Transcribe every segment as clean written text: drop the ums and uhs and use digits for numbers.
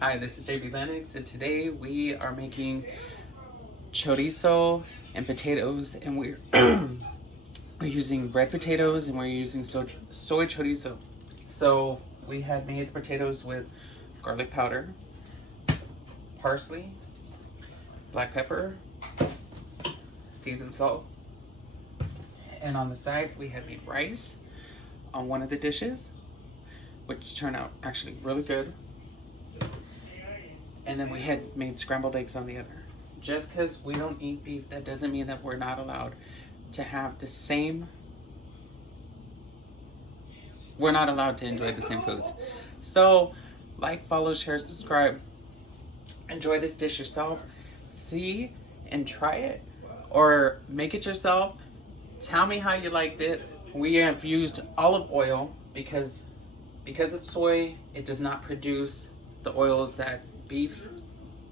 Hi, this is Jaybealennux, and today we are making chorizo and potatoes, and we're we're using red potatoes and we're using soy chorizo. So we had made the potatoes with garlic powder, parsley, black pepper, seasoned salt, and on the side we had made rice on one of the dishes, which turned out actually really good. And then we had made scrambled eggs on the other. Just because we don't eat beef, that doesn't mean that we're not allowed to have the same, we're not allowed to enjoy the same foods. So, like, follow, share, subscribe. Enjoy this dish yourself. See and try it. Or make it yourself. Tell me how you liked it. We have used olive oil because it's soy, it does not produce the oils that beef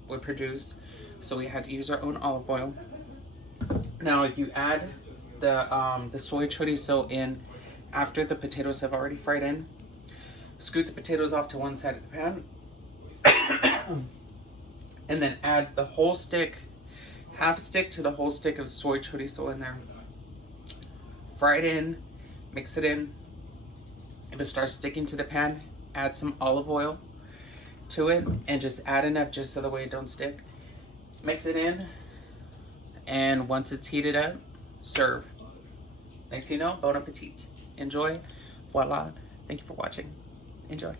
would produce, so we had to use our own olive oil. Now you add the soy chorizo in after the potatoes have already fried in. Scoot the potatoes off to one side of the pan and then add the whole stick, half stick to the whole stick of soy chorizo in there. Fry it in, mix it in. If it starts sticking to the pan, add some olive oil to it and just add enough just so the way it don't stick. Mix it in, and once it's heated up, serve. Next thing you know, bon appetit. Enjoy. Voila. Thank you for watching. Enjoy.